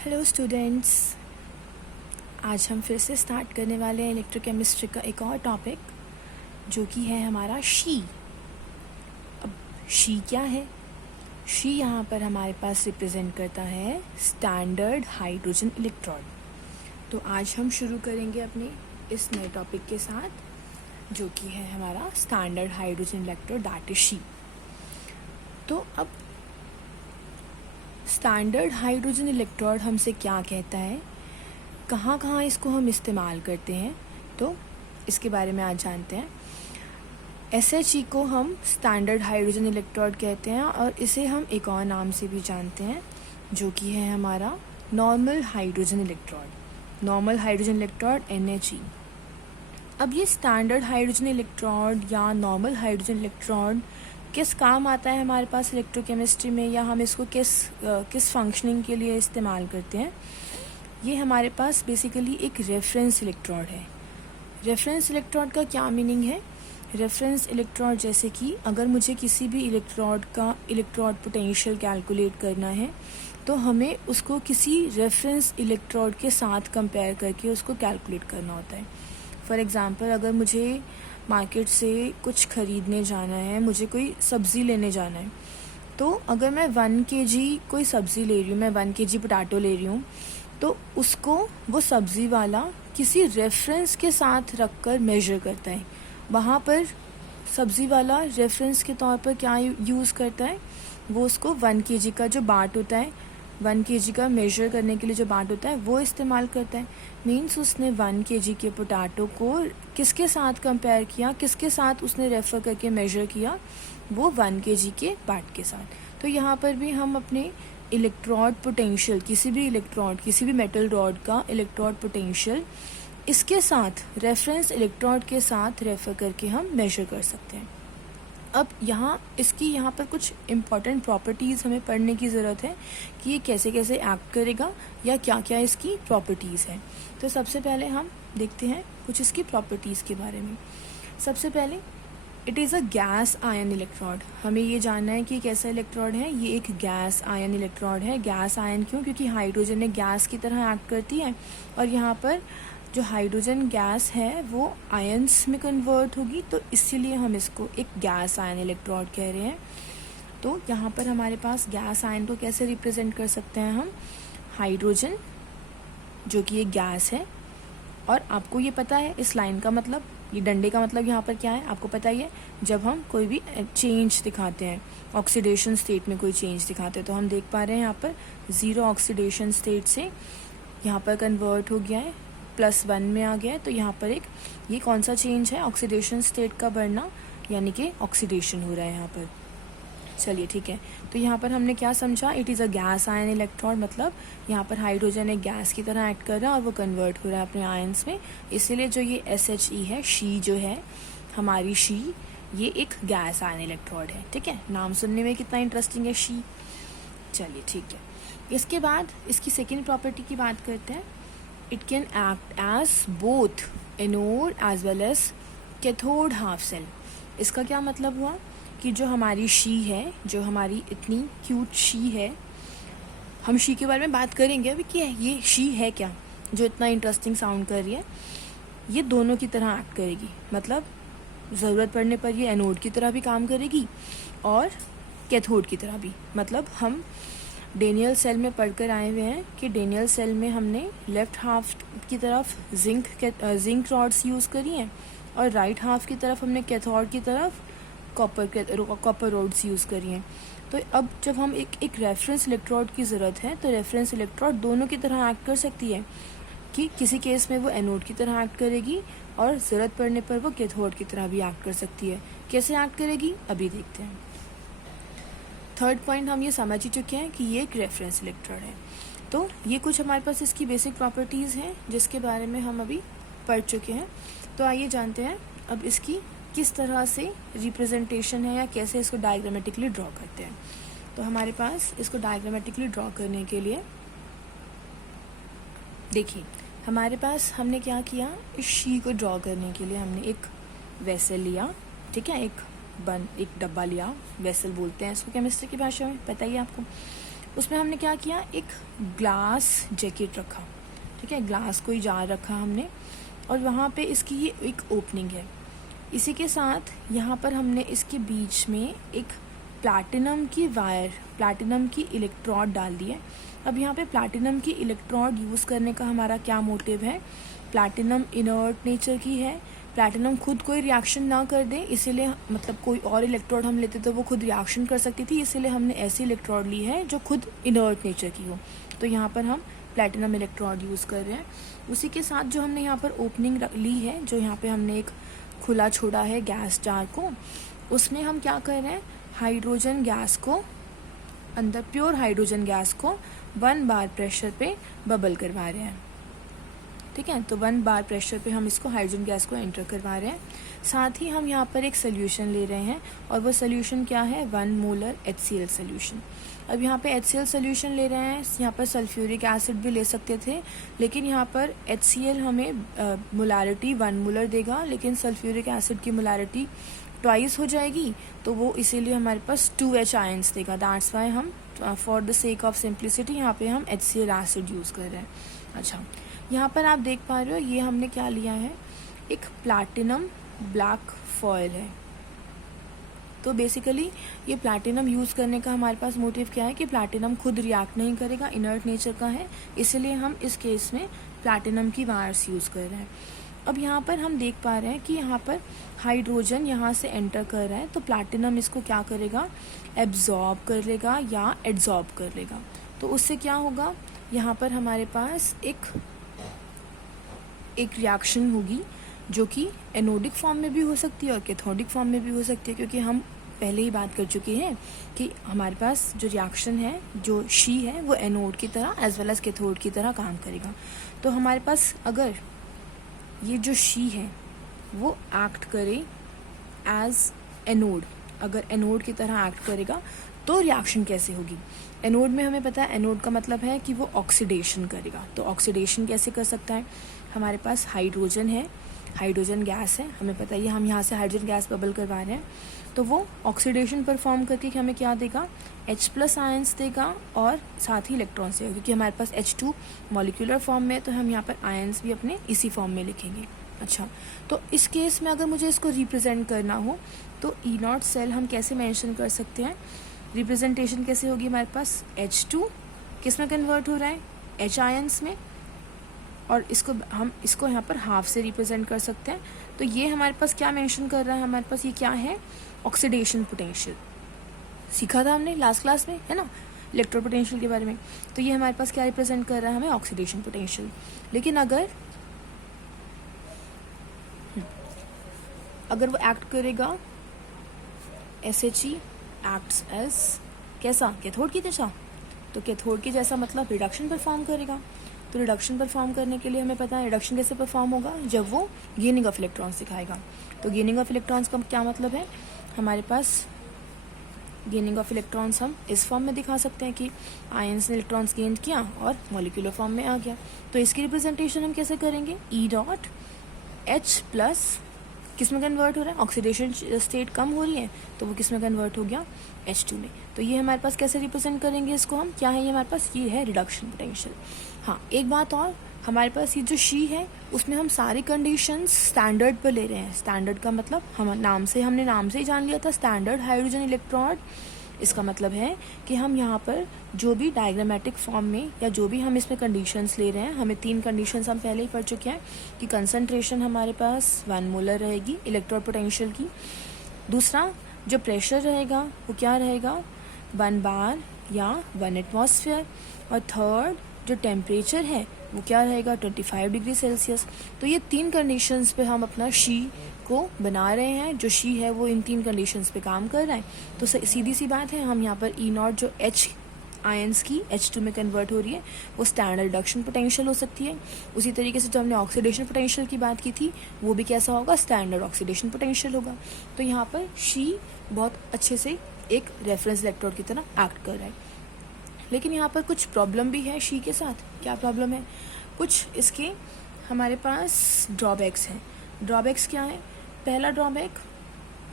Hello students, आज हम फिर से स्टार्ट करने वाले हैं इलेक्ट्रोकेमिस्ट्री का एक और टॉपिक जो कि है हमारा शी। अब शी क्या है? शी यहाँ पर हमारे पास रिप्रेजेंट करता है स्टैंडर्ड हाइड्रोजन इलेक्ट्रोड। तो आज हम शुरू करेंगे अपने इस नए टॉपिक के साथ जो कि है हमारा standard hydrogen electrode, that is she. तो अब स्टैंडर्ड हाइड्रोजन इलेक्ट्रोड हमसे क्या कहता है, कहाँ कहाँ इसको हम इस्तेमाल करते हैं, तो इसके बारे में आज जानते हैं। SHE को हम स्टैंडर्ड हाइड्रोजन इलेक्ट्रोड कहते हैं और इसे हम एक और नाम से भी जानते हैं जो कि है हमारा normal hydrogen electrode. Normal hydrogen electrode NHE। अब ये स्टैंडर्ड हाइड्रोजन इलेक्ट्रोड या नॉर्मल हाइड्रोजन इलेक्ट्रोड किस काम आता है हमारे पास इलेक्ट्रोकेमिस्ट्री में, या हम इसको किस फंक्शनिंग के लिए इस्तेमाल करते हैं। ये हमारे पास बेसिकली एक रेफरेंस इलेक्ट्रोड है। रेफरेंस इलेक्ट्रोड का क्या मीनिंग है? रेफरेंस इलेक्ट्रोड जैसे कि अगर मुझे किसी भी इलेक्ट्रोड का इलेक्ट्रोड पोटेंशियल कैलकुलेट करना है तो हमें उसको किसी रेफरेंस इलेक्ट्रोड के साथ कंपेयर करके उसको कैलकुलेट करना होता है। फॉर एग्ज़ाम्पल, अगर मुझे मार्केट से कुछ ख़रीदने जाना है, मुझे कोई सब्ज़ी लेने जाना है, तो अगर मैं 1 kg कोई सब्ज़ी ले रही हूँ, मैं 1 kg पोटैटो ले रही हूँ, तो उसको वो सब्ज़ी वाला किसी रेफरेंस के साथ रखकर मेजर करता है। वहाँ पर सब्ज़ी वाला रेफरेंस के तौर पर क्या यूज़ करता है, वो उसको 1 kg का जो बाट होता है, 1 kg का मेजर करने के लिए जो बाट होता है वो इस्तेमाल करता है। मीन्स उसने 1 kg के पोटैटो को किसके साथ कंपेयर किया, किसके साथ उसने रेफ़र करके मेजर किया, वो 1 kg के बाट के साथ। तो यहाँ पर भी हम अपने इलेक्ट्रोड पोटेंशियल, किसी भी इलेक्ट्रोड, किसी भी मेटल रॉड का इलेक्ट्रोड पोटेंशियल इसके साथ, रेफरेंस इलेक्ट्रोड के साथ रेफ़र करके हम मेजर कर सकते हैं। अब यहाँ पर कुछ इम्पॉर्टेंट प्रॉपर्टीज़ हमें पढ़ने की ज़रूरत है कि ये कैसे कैसे एक्ट करेगा या क्या क्या इसकी प्रॉपर्टीज़ हैं। तो सबसे पहले हम देखते हैं कुछ इसकी प्रॉपर्टीज़ के बारे में। सबसे पहले, it is a gas ion electrode. हमें ये जानना है कि कैसा इलेक्ट्रोड है। ये एक गैस आयन इलेक्ट्रोड है। गैस आयन क्यों? क्योंकि हाइड्रोजन एक गैस की तरह एक्ट करती है और यहाँ पर जो हाइड्रोजन गैस है वो आयंस में कन्वर्ट होगी, तो इसीलिए हम इसको एक गैस आयन इलेक्ट्रोड कह रहे हैं। तो यहाँ पर हमारे पास गैस आयन को कैसे रिप्रेजेंट कर सकते हैं हम? हाइड्रोजन जो कि एक गैस है, और आपको ये पता है इस लाइन का मतलब, ये डंडे का मतलब यहाँ पर क्या है आपको पता ही है। जब हम कोई भी चेंज दिखाते हैं, ऑक्सीडेशन स्टेट में कोई चेंज दिखाते हैं, तो हम देख पा रहे हैं यहाँ पर 0 ऑक्सीडेशन स्टेट से यहाँ पर कन्वर्ट हो गया है, +1 में आ गया है। तो यहाँ पर ये कौन सा चेंज है? ऑक्सीडेशन स्टेट का बढ़ना, यानी कि ऑक्सीडेशन हो रहा है यहाँ पर। चलिए ठीक है, तो यहाँ पर हमने क्या समझा? It is a gas ion electrode, मतलब यहाँ पर हाइड्रोजन एक गैस की तरह एक्ट कर रहा है और वो कन्वर्ट हो रहा है अपने आयंस में। इसीलिए जो ये SHE है, शी जो है हमारी शी, ये एक गैस आयन इलेक्ट्रोड है। ठीक है, नाम सुनने में कितना इंटरेस्टिंग है, शी। चलिए ठीक है, इसके बाद इसकी सेकेंड प्रॉपर्टी की बात करते हैं। It can act as both anode as well as cathode half cell। इसका क्या मतलब हुआ कि जो हमारी शी है, जो हमारी इतनी क्यूट शी है, हम शी के बारे में बात करेंगे अभी कि ये शी है क्या जो इतना इंटरेस्टिंग साउंड कर रही है। ये दोनों की तरह एक्ट करेगी, मतलब ज़रूरत पड़ने पर ये एनोड की तरह भी काम करेगी और कैथोड की तरह भी। मतलब हम डेनियल सेल में पढ़कर आए हुए हैं कि डेनियल सेल में हमने लेफ़्ट हाफ की तरफ जिंक रॉड्स यूज़ करी हैं और राइट हाफ की तरफ हमने कैथोड की तरफ कॉपर रॉड्स यूज़ करी हैं। तो अब जब हम एक रेफरेंस इलेक्ट्रोड की ज़रूरत है, तो रेफरेंस इलेक्ट्रोड दोनों की तरह एक्ट कर सकती है कि किसी केस में वो एनोड की तरह एक्ट करेगी और ज़रूरत पड़ने पर वो कैथोड की तरह भी एक्ट कर सकती है। कैसे एक्ट करेगी अभी देखते हैं। थर्ड पॉइंट हम ये समझ ही चुके हैं कि ये एक रेफरेंस इलेक्ट्रोड है। तो ये कुछ हमारे पास इसकी बेसिक प्रॉपर्टीज़ हैं जिसके बारे में हम अभी पढ़ चुके हैं। तो आइए जानते हैं अब इसकी किस तरह से रिप्रेजेंटेशन है या कैसे इसको डायग्रामेटिकली ड्रॉ करते हैं। तो हमारे पास इसको डायग्रामेटिकली ड्रॉ करने के लिए देखिए, हमारे पास हमने क्या किया, इस शी को ड्रॉ करने के लिए हमने एक वेसल लिया। ठीक है, एक डब्बा लिया, वेसल बोलते हैं इसको केमिस्ट्री की भाषा में, पता ही आपको। उसमें हमने क्या किया, एक ग्लास जैकेट रखा, ठीक है, ग्लास कोई जार रखा हमने, और वहाँ पे इसकी ये एक ओपनिंग है। इसी के साथ यहाँ पर हमने इसके बीच में एक प्लैटिनम की वायर, प्लैटिनम की इलेक्ट्रोड डाल दी है। अब यहाँ पे प्लैटिनम की इलेक्ट्रोड यूज़ करने का हमारा क्या मोटिव है, प्लैटिनम इनर्ट नेचर की है, प्लैटिनम खुद कोई रिएक्शन ना कर दे, इसीलिए मतलब कोई और इलेक्ट्रोड हम लेते तो वो खुद रिएक्शन कर सकती थी, इसीलिए हमने ऐसी इलेक्ट्रोड ली है जो खुद इनर्ट नेचर की हो। तो यहाँ पर हम प्लैटिनम इलेक्ट्रोड यूज़ कर रहे हैं। उसी के साथ जो हमने यहाँ पर ओपनिंग ली है, जो यहाँ पे हमने एक खुला छोड़ा है गैस जार को, उसमें हम क्या कर रहे हैं, हाइड्रोजन गैस को अंदर, प्योर हाइड्रोजन गैस को 1 बार प्रेशर पे बबल करवा रहे हैं, ठीक है। तो 1 बार प्रेशर पे हम इसको हाइड्रोजन गैस को एंटर करवा रहे हैं। साथ ही हम यहाँ पर एक सोल्यूशन ले रहे हैं, और वो सोल्यूशन क्या है, 1 मोलर HCl सोल्यूशन। अब यहाँ पे HCl सोल्यूशन ले रहे हैं, यहाँ पर सल्फ्यूरिक एसिड भी ले सकते थे, लेकिन यहाँ पर HCl हमें मोलारिटी 1 मोलर देगा, लेकिन सल्फ्यूरिक एसिड की मोलारिटी ट्वाइस हो जाएगी, तो वो इसीलिए हमारे पास 2H आयंस देगा। दैट्स वाई हम for the sake of simplicity यहाँ पे हम HCl एसिड यूज़ कर रहे हैं। अच्छा, यहाँ पर आप देख पा रहे हो ये हमने क्या लिया है, एक प्लैटिनम ब्लैक फॉयल है। तो बेसिकली ये प्लैटिनम यूज़ करने का हमारे पास मोटिव क्या है कि प्लैटिनम खुद रिएक्ट नहीं करेगा, इनर्ट नेचर का है, इसलिए हम इस केस में प्लैटिनम की वायर्स यूज़ कर रहे हैं। अब यहाँ पर हम देख पा रहे हैं कि यहाँ पर हाइड्रोजन यहाँ से एंटर कर रहा है, तो प्लैटिनम इसको क्या करेगा, एब्जॉर्ब कर लेगा या एड्जॉर्ब कर लेगा। तो उससे क्या होगा, यहाँ पर हमारे पास एक रिएक्शन होगी जो कि एनोडिक फॉर्म में भी हो सकती है और कैथोडिक फॉर्म में भी हो सकती है, क्योंकि हम पहले ही बात कर चुके हैं कि हमारे पास जो रिएक्शन है, जो शी है, वो एनोड की तरह एज वेल एज कैथोड की तरह काम करेगा। तो हमारे पास अगर ये जो शी है वो एक्ट करे एज एनोड, अगर एनोड की तरह एक्ट करेगा तो रिएक्शन कैसे होगी। एनोड में हमें पता है, एनोड का मतलब है कि वो ऑक्सीडेशन करेगा। तो ऑक्सीडेशन कैसे कर सकता है, हमारे पास हाइड्रोजन है, हाइड्रोजन गैस है, हमें पता है हम यहाँ से हाइड्रोजन गैस बबल करवा रहे हैं, तो वो ऑक्सीडेशन परफॉर्म करके हमें क्या देगा, H+ आयंस देगा और साथ ही इलेक्ट्रॉन्स देगा, क्योंकि हमारे पास H2 मॉलिक्यूलर फॉर्म में है, तो हम यहाँ पर आयंस भी अपने इसी फॉर्म में लिखेंगे। अच्छा, तो इस केस में अगर मुझे इसको रिप्रेजेंट करना हो तो E0 सेल हम कैसे मेंशन कर सकते हैं, रिप्रेजेंटेशन कैसे होगी, हमारे पास H2 किस में कन्वर्ट हो रहा है, H आयंस में, और इसको यहाँ पर हाफ से रिप्रेजेंट कर सकते हैं। तो ये हमारे पास क्या मेंशन कर रहा है, हमारे पास ये क्या है, ऑक्सीडेशन पोटेंशियल, सीखा था हमने लास्ट क्लास में, है ना, इलेक्ट्रो पोटेंशियल के बारे में। तो ये हमारे पास क्या रिप्रेजेंट कर रहा है, हमें ऑक्सीडेशन पोटेंशियल। लेकिन अगर वो एक्ट करेगा, SHE एक्ट्स एज कैसा, कैथोड की दिशा, तो कैथोड की जैसा मतलब रिडक्शन परफॉर्म करेगा। तो रिडक्शन परफॉर्म करने के लिए हमें पता है रिडक्शन कैसे परफॉर्म होगा, जब वो गेनिंग ऑफ इलेक्ट्रॉन्स दिखाएगा। तो गेनिंग ऑफ इलेक्ट्रॉन्स का क्या मतलब है, हमारे पास गेनिंग ऑफ इलेक्ट्रॉन्स हम इस फॉर्म में दिखा सकते हैं कि आयंस ने इलेक्ट्रॉन्स गेन किया और मॉलिक्यूलर फॉर्म में आ गया। तो इसकी रिप्रेजेंटेशन हम कैसे करेंगे, E.H+ किस में कन्वर्ट हो रहा है, ऑक्सीडेशन स्टेट कम हो रही है, तो वो किस में कन्वर्ट हो गया, H2 में। तो ये हमारे पास कैसे रिप्रेजेंट करेंगे इसको हम, क्या है ये हमारे पास, ये है रिडक्शन पोटेंशियल। हाँ, एक बात और, हमारे पास ये जो शी है उसमें हम सारी कंडीशंस स्टैंडर्ड पर ले रहे हैं। स्टैंडर्ड का मतलब हमने नाम से ही जान लिया था, स्टैंडर्ड हाइड्रोजन इलेक्ट्रोड। इसका मतलब है कि हम यहाँ पर जो भी डायग्रामेटिक फॉर्म में या जो भी हम इसमें कंडीशंस ले रहे हैं, हमें 3 कंडीशंस हम पहले ही पढ़ चुके हैं कि कंसंट्रेशन हमारे पास 1 मोलर रहेगी इलेक्ट्रोड पोटेंशियल की, दूसरा जो प्रेशर रहेगा वो क्या रहेगा, 1 बार या 1 एटमॉस्फेयर, और थर्ड जो टेम्परेचर है वो क्या रहेगा, 25 डिग्री सेल्सियस। तो ये 3 कंडीशंस पे हम अपना शी को बना रहे हैं, जो शी है वो इन 3 कंडीशंस पे काम कर रहा है। तो सीधी सी बात है, हम यहाँ पर E0 जो H आयंस की H2 में कन्वर्ट हो रही है वो स्टैंडर्ड रिडक्शन पोटेंशियल हो सकती है। उसी तरीके से जो हमने ऑक्सीडेशन पोटेंशियल की बात की थी वो भी कैसा होगा, स्टैंडर्ड ऑक्सीडेशन पोटेंशियल होगा। तो यहाँ पर शी बहुत अच्छे से एक रेफरेंस इलेक्ट्रोड की तरह एक्ट कर रहा है। लेकिन यहाँ पर कुछ प्रॉब्लम भी है शी के साथ। क्या प्रॉब्लम है, कुछ इसके हमारे पास ड्रॉबैक्स हैं। ड्रॉबैक्स क्या है, पहला ड्रॉबैक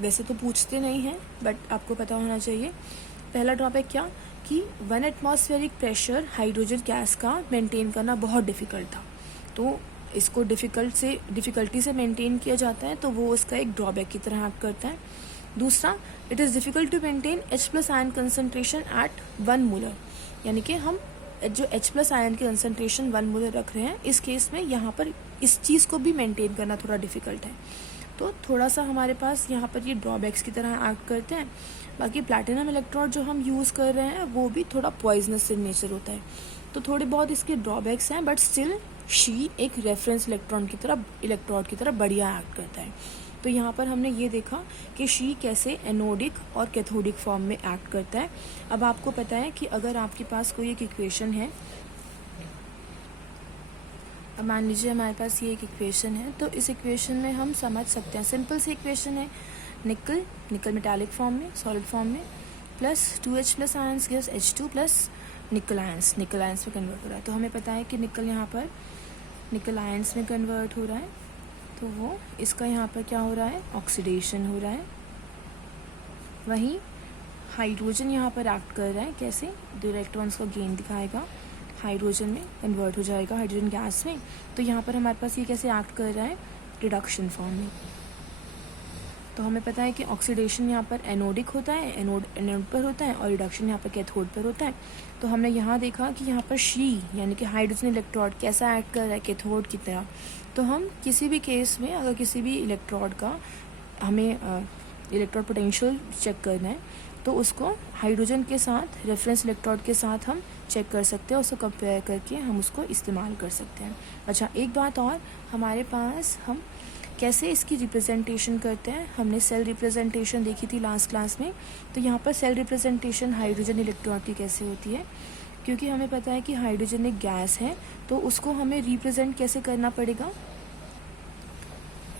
वैसे तो पूछते नहीं हैं बट आपको पता होना चाहिए। पहला ड्रॉबैक क्या कि 1 एटमॉस्फेरिक प्रेशर हाइड्रोजन गैस का मेंटेन करना बहुत डिफ़िकल्ट था, तो इसको डिफ़िकल्टी से मेंटेन किया जाता है, तो वो उसका एक ड्रॉबैक की तरह एक्ट करता है। दूसरा, it is difficult to maintain H+ ion concentration at 1 molar, यानी कि हम जो H+ आयन की कंसनट्रेशन 1 मोलर रख रहे हैं, इस केस में यहाँ पर इस चीज़ को भी मेंटेन करना थोड़ा डिफ़िकल्ट है, तो थोड़ा सा हमारे पास यहाँ पर ये ड्रॉबैक्स की तरह एक्ट करते हैं। बाकी प्लैटिनम इलेक्ट्रोड जो हम यूज़ कर रहे हैं वो भी थोड़ा पॉइजनस इन नेचर होता है, तो थोड़े बहुत इसके ड्रॉबैक्स हैं, बट स्टिल शी एक रेफरेंस इलेक्ट्रोड की तरह बढ़िया एक्ट करता है। तो यहाँ पर हमने ये देखा कि शी कैसे एनोडिक और कैथोडिक फॉर्म में एक्ट करता है। अब आपको पता है कि अगर आपके पास कोई एक इक्वेशन है, अब मान लीजिए हमारे पास ये एक इक्वेशन है, तो इस इक्वेशन में हम समझ सकते हैं, सिंपल सी इक्वेशन है, निकल मेटालिक फॉर्म में, सॉलिड फॉर्म में, plus 2H+ ions gives H2 plus निकल आयंस में कन्वर्ट हो रहा है। तो हमें पता है कि निकल यहाँ पर निकल आयंस में कन्वर्ट हो रहा है, तो वो इसका यहाँ पर क्या हो रहा है, ऑक्सीडेशन हो रहा है। वहीं हाइड्रोजन यहाँ पर एक्ट कर रहा है, कैसे, 2 इलेक्ट्रॉन्स का गेन दिखाएगा, हाइड्रोजन में कन्वर्ट हो जाएगा हाइड्रोजन गैस में। तो यहाँ पर हमारे पास ये कैसे एक्ट कर रहा है, रिडक्शन फॉर्म में। तो हमें पता है कि ऑक्सीडेशन यहाँ पर एनोडिक होता है, एनोड पर होता है, और रिडक्शन यहाँ पर कैथोड पर होता है। तो हमने यहाँ देखा कि यहाँ पर शी यानी कि हाइड्रोजन इलेक्ट्रोड कैसा एक्ट कर रहा है, कैथोड की तरह। तो हम किसी भी केस में अगर किसी भी इलेक्ट्रोड का हमें इलेक्ट्रोड पोटेंशियल चेक करना है, तो उसको हाइड्रोजन के साथ, रेफरेंस इलेक्ट्रोड के साथ हम चेक कर सकते हैं, उसको कंपेयर करके हम उसको इस्तेमाल कर सकते हैं। अच्छा, एक बात और, हमारे पास हम कैसे इसकी रिप्रेजेंटेशन करते हैं, हमने सेल रिप्रेजेंटेशन देखी थी लास्ट क्लास में। तो यहाँ पर सेल रिप्रेजेंटेशन हाइड्रोजन इलेक्ट्रोड की कैसे होती है, क्योंकि हमें पता है कि हाइड्रोजन एक गैस है, तो उसको हमें रिप्रेजेंट कैसे करना पड़ेगा,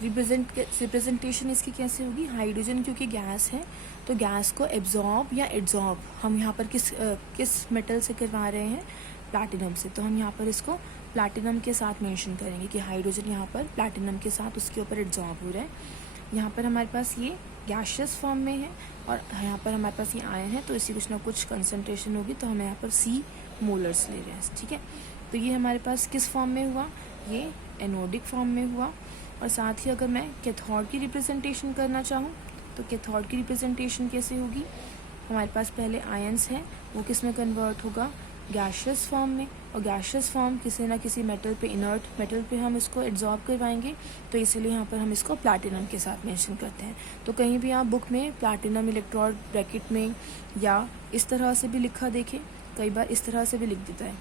रिप्रेजेंटेशन इसकी कैसे होगी, हाइड्रोजन क्योंकि गैस है, तो गैस को एब्जॉर्ब या एड्जॉर्ब हम यहाँ पर किस मेटल से करवा रहे हैं, प्लैटिनम से। तो हम यहाँ पर इसको प्लैटिनम के साथ मेंशन करेंगे कि हाइड्रोजन यहाँ पर प्लैटिनम के साथ उसके ऊपर एड्जॉर्ब हो रहा है। यहाँ पर हमारे पास ये गैशियस फॉर्म में है, और यहाँ पर हमारे पास ये आयन है, तो इसी कुछ ना कुछ कंसनट्रेशन होगी, तो हम यहाँ पर C मोलर्स ले रहे हैं, ठीक है। तो ये हमारे पास किस फॉर्म में हुआ, ये एनोडिक फॉर्म में हुआ। और साथ ही अगर मैं कैथोड की रिप्रेजेंटेशन करना चाहूँ, तो कैथोड की रिप्रेजेंटेशन कैसे होगी, हमारे पास पहले आयंस है, वो किस में कन्वर्ट होगा, गैशियस फॉर्म में, और गैशियस फॉर्म किसी ना किसी मेटल पे, इनर्ट मेटल पे हम इसको एब्जॉर्ब करवाएंगे, तो इसीलिए यहाँ पर हम इसको प्लैटिनम के साथ मेंशन करते हैं। तो कहीं भी आप बुक में प्लैटिनम इलेक्ट्रोड ब्रैकेट में या इस तरह से भी लिखा देखें, कई बार इस तरह से भी लिख देता है,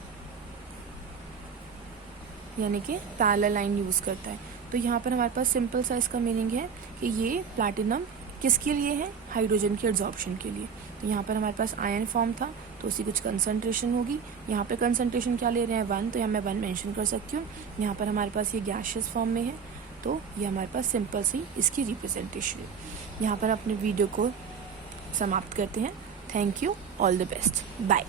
यानी कि पैरेलल लाइन यूज़ करता है। तो यहाँ पर हमारे पास सिंपल सा इसका मीनिंग है कि ये प्लैटिनम किसके लिए है, हाइड्रोजन के एब्जॉर्प्शन के लिए। तो यहाँ पर हमारे पास आयन फॉर्म था, तो उसकी कुछ कंसंट्रेशन होगी, यहाँ पे कंसंट्रेशन क्या ले रहे हैं, 1, तो यहाँ मैं 1 मेंशन कर सकती हूँ। यहाँ पर हमारे पास ये गैशियस फॉर्म में है, तो ये हमारे पास सिंपल सी इसकी रिप्रेजेंटेशन है। यहाँ पर अपने वीडियो को समाप्त करते हैं। Thank you, all the best, bye.